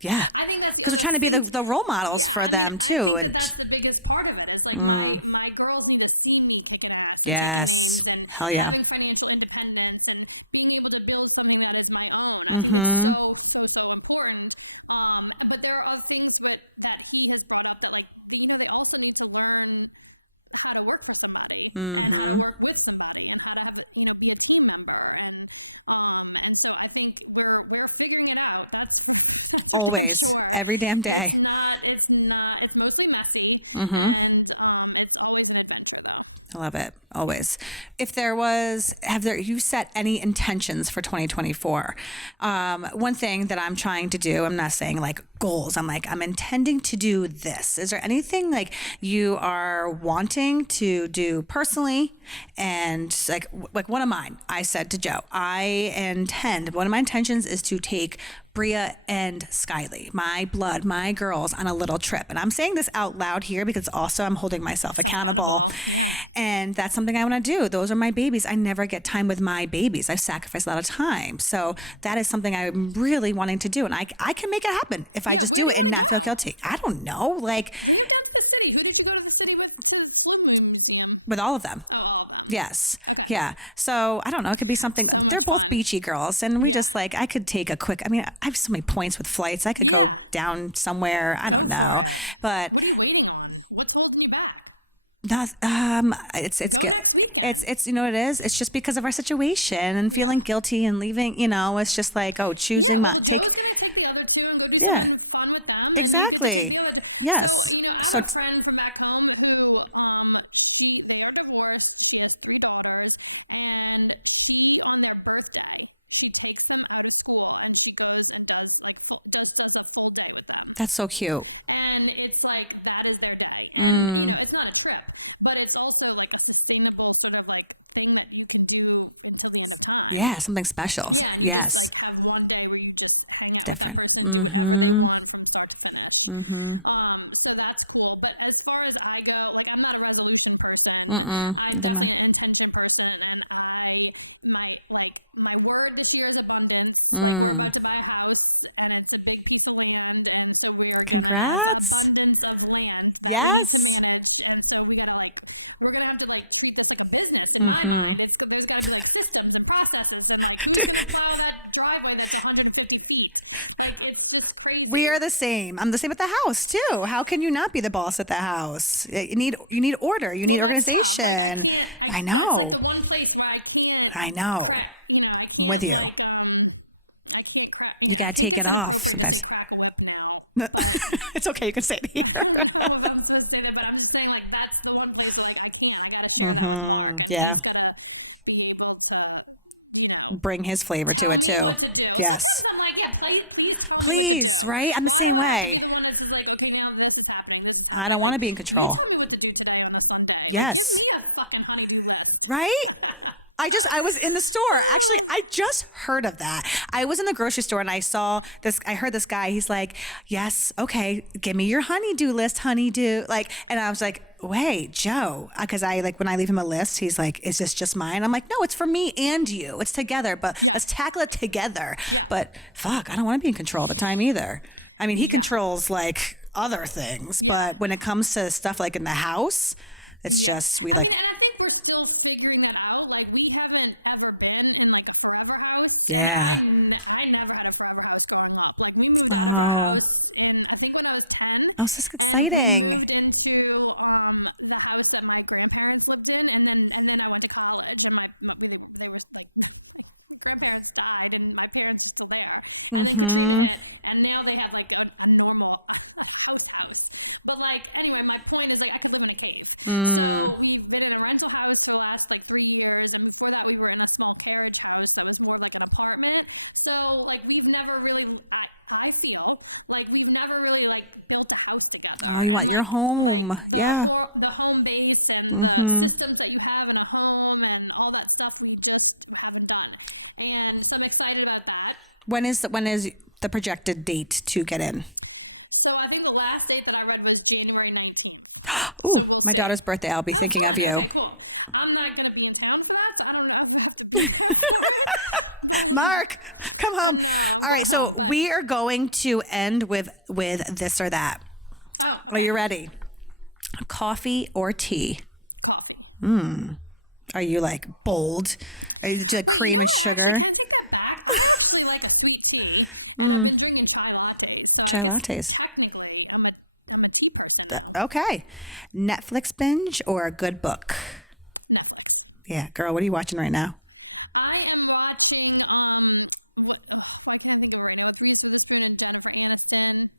Yeah. I think that's Because we're trying to be the role models for them too. And that's the biggest part of it. It's like my girls need to see me together. yes. And Hell yeah. having financial independence and being able to build something that is my own. Mm-hmm. So important. But there are other things that he has brought up that like he also needs to learn how to work for somebody and how to work with somebody and how to be a team member. And so I think you're figuring it out. That's Always. Every damn day. it's mostly messy. Mm-hmm. And it's always been messy. I love it. Always. If there you set any intentions for 2024? One thing that I'm trying to do, I'm not saying like goals. I'm intending to do this. Is there anything like you are wanting to do personally? And like one of mine, I said to Joe, one of my intentions is to take Bria and Skyly, my blood, my girls, on a little trip. And I'm saying this out loud here because also I'm holding myself accountable. And that's something I want to do. Those are my babies. I never get time with my babies. I've sacrificed a lot of time. So that is something I'm really wanting to do. And I can make it happen if I just do it and not feel guilty. I don't know. Like, Who did you go to the city with? with all of them. Yes. Yeah. So I don't know. It could be something. They're both beachy girls, and we just I could take a quick. I mean, I have so many points with flights. I could go down somewhere. I don't know, but What's holding you back? It's you know what it is. It's just because of our situation and feeling guilty and leaving. It's just choosing my take. Take the other two. You'll get Yeah. fun with them. Exactly. Yes. I So have a friend back home who they are divorced. She has 3 daughters, and she on their birthday, she takes them out of school and she goes and does a full day with them. that's so cute. And it's like that is their day. It's not a trip, but it's also sustainable for their freedom to do this. Yeah, something special. Yes. Have one day where you just Different. So that's cool. But as far as I go, I'm not a resolution person. I'm Neither am I. an intention person, and my word this year is abundance. I'm about to buy a house, and it's a big piece of land, and so Congrats. abundance of land. Yes. And so we're gonna have to treat this like a business. So there's got to be systems and processes, and file that driveway that's 150 feet. It's just crazy. We are the same. I'm the same at the house too. How can you not be the boss at the house? You need order. You need organization. I know. The one place where I can't. I know. Correct, I I'm with you. can't, You gotta take it off sometimes. It's okay. You can say it here. I'm just saying that's the one place where I can't. I gotta Yeah. be able Bring his flavor to it too. what to do. Yes. I'm like, yeah, please. Please, right? I'm the same way. This is happening. I don't want to be in control. Tell me what to do today on this Sunday. Yes. We have fucking honey for this. Right? I was in the store. Actually, I just heard of that. I was in the grocery store and I heard this guy, he's like, yes, okay, give me your honeydew list, honeydew. And I was like, wait, Joe, because when I leave him a list, he's like, is this just mine? I'm like, no, it's for me and you. It's together, but let's tackle it together. But fuck, I don't want to be in control all the time either. I mean, he controls other things, but when it comes to stuff in the house, it's just, And I think we're still figuring that out. We haven't ever been in a forever house. yeah. I never had a forever house home. We moved Oh. house I think when I was 10. Oh, so exciting. Into the house that my grandparents lived in, and then I went to college. and they could take it, and now they have like a normal house. But like anyway, my point is like I could live in a cage. So we've been in a rental house for the last like 3 years, and before that we were in a small storage house for like an apartment. So like we've never really, I feel like we've never really like built a house together. Oh, you want your home. Yeah. The home base and the systems that you have in a home and all that stuff we just haven't done. And so I'm excited about that. When is the projected date to get in? So I think the last date that I read was January 19th. Ooh, my daughter's birthday. I'll be thinking of you. Okay, cool. I'm not going to be in town for that, so I don't know. Mark, come home. All right, so we are going to end with this or that. Oh. Are you ready? Coffee or tea? Coffee. Are you like bold? Are you like cream and sugar? I take that back. I actually like a sweet tea. I'm just drinking chai lattes. So Chai lattes. technically, Okay. Netflix binge or a good book? Yeah, girl, what are you watching right now? I am watching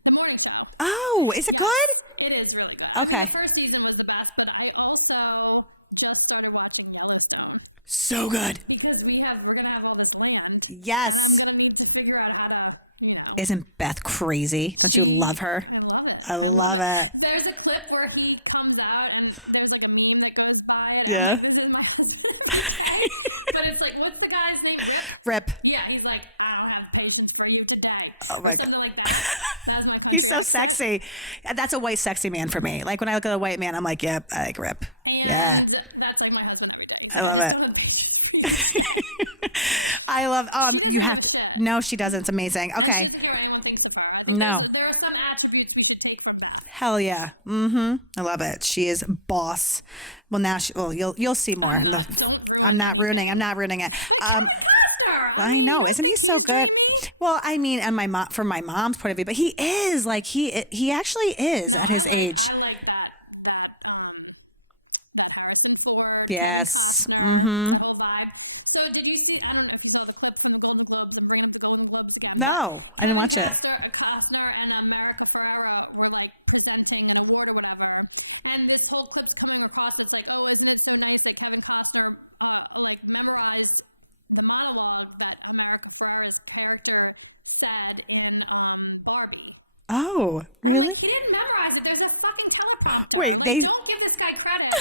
The Morning Show. Oh, is it good? It is really good. Okay. The first season was the best, but I also just started watching The Morning Show So good. because we're gonna have all this land, Yes. and we need to figure out how to Isn't Beth crazy? Don't you love her? love it. I love it. There's a clip where he comes out and there's like a meme that goes by. Yeah. And then, like, but it's like, what's the guy's name? Rip. Yeah, he's like, I don't have patience for you today. Oh my God. Something like that. That's my He's so sexy. That's a white sexy man for me. Like when I look at a white man, I'm like, yep, I like Rip. and Yeah. that's like my husband. I love it. I love, you have to, no, she doesn't. It's amazing. Okay. No. There are some attributes you should take from that. Hell yeah. I love it. She is boss. Well, now you'll see more. I'm not ruining it. I know. Isn't he so good? Well, I mean, and from my mom's point of view, but he is like, he actually is at his age. I like that. Yes. Vibe. So did you see? I don't know if you saw the clip from Golden Globes. No, I didn't watch it. Costner and America Ferrera were like presenting an award or whatever, and this whole clip's coming across. It's like, oh, isn't it so nice? Like Kevin Costner, like memorized the monologue that America Ferrera's character said in Barbie. Oh, really? He didn't memorize it. There's a fucking teleprompter. Wait, Don't give this guy credit.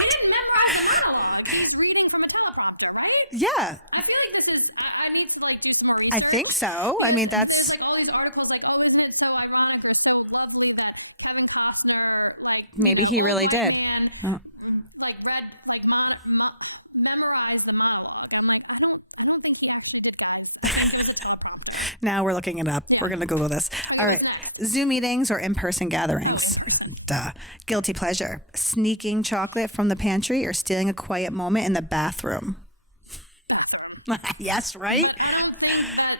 He didn't memorize the monologue. He's reading from a teleprompter, right? Yeah, I feel like this is. I need to like do some more research. I think so. I mean, There's that's like all these articles like, oh, isn't it so ironic or so lovely that Kevin Costner like maybe he really did. and Oh. like read like memorized the monologue. Like, who think he actually did that? Now we're looking it up. We're going to Google this. All right. Zoom meetings or in-person gatherings? Duh. Guilty pleasure. Sneaking chocolate from the pantry or stealing a quiet moment in the bathroom? Yes, right? I don't think that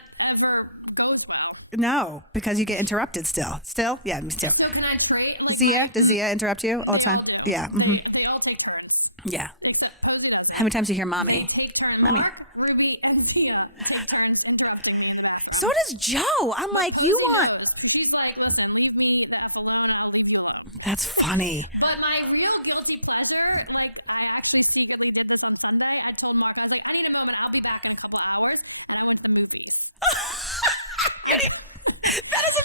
ever goes well. No, because you get interrupted still. Still? Yeah, me too. So can I trade? Zia? Does Zia interrupt you all the time? Yeah. They all take turns. Yeah. Except those two. How many times do you hear mommy? Take turns. Mommy. Mark, Ruby, and Tia take turns interrupting. So does Joe. I'm like, you want... She's like, listen, we need to have a moment how they go. That's funny. But my real guilty pleasure, like I actually secretly did this on Sunday. I told my friend, like, I need a moment. I'll be back in a couple hours. And That is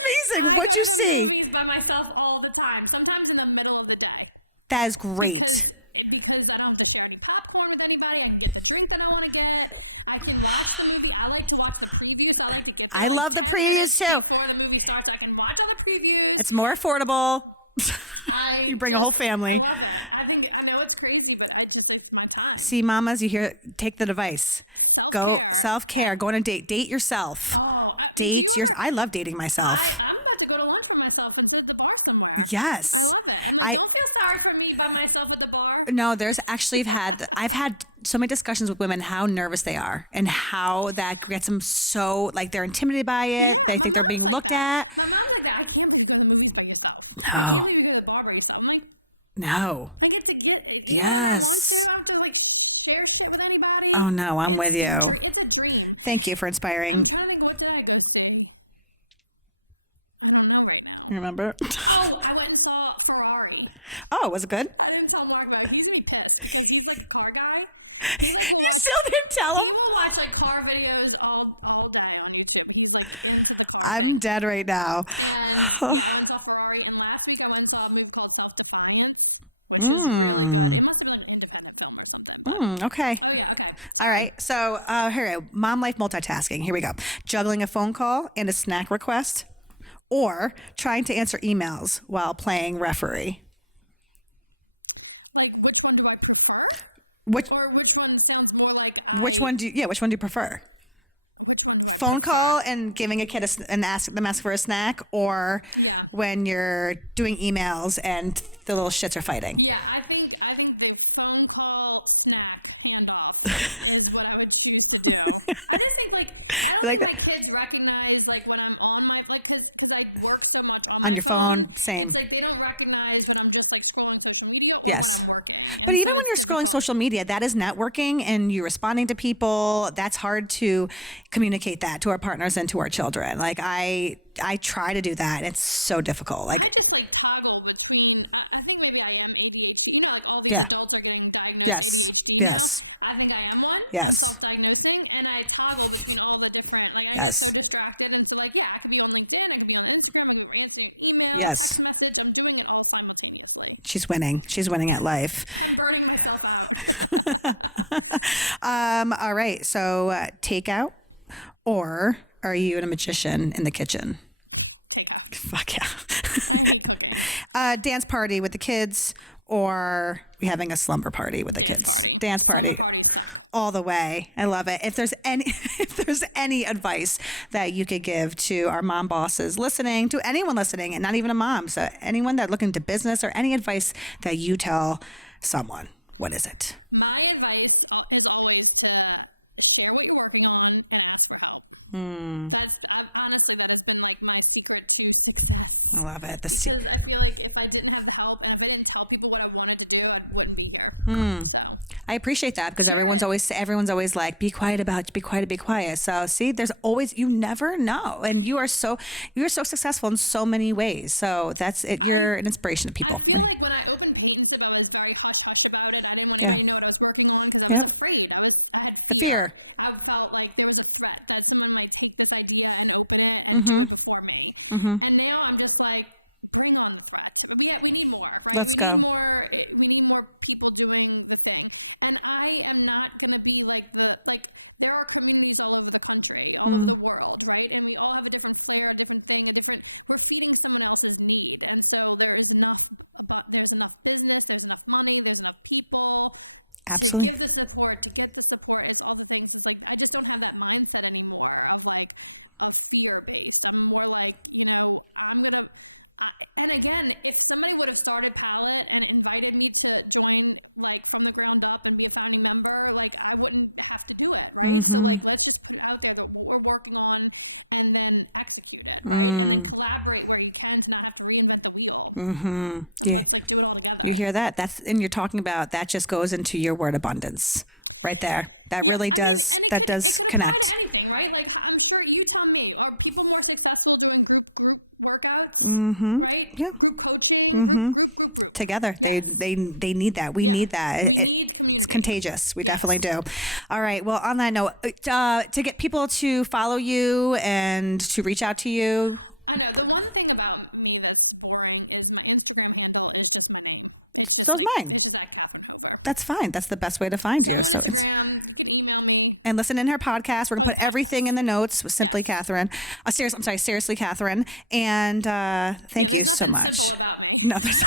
amazing. What'd you see? I'm by myself all the time. Sometimes in the middle of the day. That is great. Because I don't have to share the platform with anybody. I can get the drink that I want to get. I can watch the movie. I like to watch the previews. I like to get I love the previews too. before the movie starts. I can watch all the previews. It's more affordable. I You bring a whole family. love it. I know it's crazy, but I just it's my time. See, mamas, you hear, take the device. Go self-care. Go on a date. Date yourself. Date your. I love dating myself. I'm about to go to lunch for myself and sit at the bar somewhere. Yes. I Don't feel sorry for me by myself at the bar. no. There's actually I've had so many discussions with women how nervous they are and how that gets them so like they're intimidated by it. They think they're being looked at. I'm not like that. I can't believe myself. No. I need to go to the bar by yourself. I'm like, No. I get to get it. Yes. I don't have to like share shit with anybody. Oh no, I'm with you. It's a dream. Thank you for inspiring. I think what the heck? You remember? Oh, I went and saw Ferrari. Oh, was it good? I went and saw Ferrari. He's a car guy. You still didn't tell him? People watch like car videos all day. I'm dead right now. And I went and saw Ferrari. And last week I went and saw a movie called Okay. Oh, yeah, okay. All right. So here, mom life multitasking. Here we go. Juggling a phone call and a snack request, or trying to answer emails while playing referee. Which Or which one sounds more like which one do you prefer? Phone call and giving a kid and ask for a snack, or when you're doing emails and the little shits are fighting. Yeah, I think the phone call snack handoff is what I would choose to do. I just think I like like that? my kids recognize when I'm on my because I work so much On your phone, same. it's they don't recognize that I'm just scrolling social media. Yes. But even when you're scrolling social media, that is networking and you're responding to people. That's hard to communicate that to our partners and to our children. Like I try to do that. It's so difficult. I just toggle between. I think maybe I get ADHD. All these Yeah. adults are getting diagnosed. Yes. with ADHD. Yes. I think I am one. Yes. Diagnosing, and I toggle between all the different plans. Yes. I'm distracted, and so I can be on LinkedIn, I can be on Instagram, I can answer email, Yes. message. I'm doing it all simultaneously. She's winning. She's winning at life. I'm burning myself out. All right. So takeout, or are you a magician in the kitchen? Fuck yeah. Dance party with the kids, or we having a slumber party with the kids? Dance party. All the way. I love it. If there's any advice that you could give to our mom bosses listening, to anyone listening, and not even a mom, so anyone that looking to business, or any advice that you tell someone, what is it? My advice is always to share what you're working on. That's honestly my secret to I love it. because I feel like if I didn't have help, if I didn't tell people what I wanted to do, I wouldn't be here. So. I appreciate that, because everyone's always like, be quiet. So see, there's always, you never know. And you're so successful in so many ways. So that's it. You're an inspiration to people. I feel like when I opened Paints I was very hush about it. I didn't Yeah. really know what I was working on. I was afraid. The fear. I felt like there was a threat that someone might speak this idea and I would for me. And now I'm just like, bring on threats. We need more. Let's go. We need more people doing the thing. And I am not going to be there are communities all over the country, all over the world, right? And we all have a different flair, different thing, we're seeing someone else's need. And so there's enough business, there's enough money, there's enough people. Absolutely. To give the support, it's all great. I just don't have that mindset anymore. I'm going to, and again, if somebody would have started Palette and invited me to join, from the ground up and be a founding member, I wouldn't have to do it. Right? So, let's just come out there, we'll work on and then execute it. Right? And collaborate where you can, not have to reinvent the wheel. Yeah. You hear that? And you're talking about, that just goes into your word abundance right there. That really does, connect. Anything, right? I'm sure you tell me, are people more successful doing group workouts? Right? Yeah. Group coaching? Together, they need that. We need that. It's contagious. We definitely do. All right. Well, on that note, to get people to follow you and to reach out to you. I know. The one thing about me that's boring is my Instagram account is just mine. So's mine. That's fine. That's the best way to find you. So it's. Instagram, you can email me. And listen in her podcast. We're gonna put everything in the notes with Simply Catherine. Seriously, Catherine. And thank you so much. No, there's.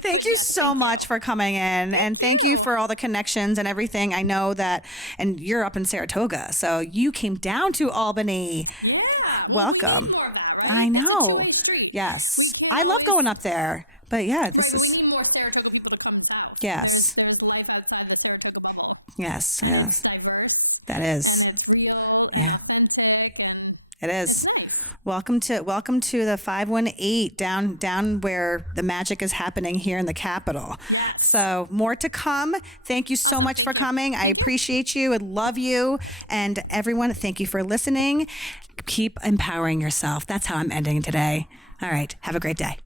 Thank you so much for coming in, and thank you for all the connections and everything. I know that, and you're up in Saratoga, so you came down to Albany. Yeah. Welcome. I know. Yes, I love going up there, but yeah, this is. We need more Saratoga people to come south. Yes. There's life outside of Saratoga. Yes. Diverse. That is. And real. Yeah. Authentic. It is. Welcome to the 518 down where the magic is happening here in the capital. So more to come. Thank you so much for coming. I appreciate you and love you. And everyone, thank you for listening. Keep empowering yourself. That's how I'm ending today. All right. Have a great day.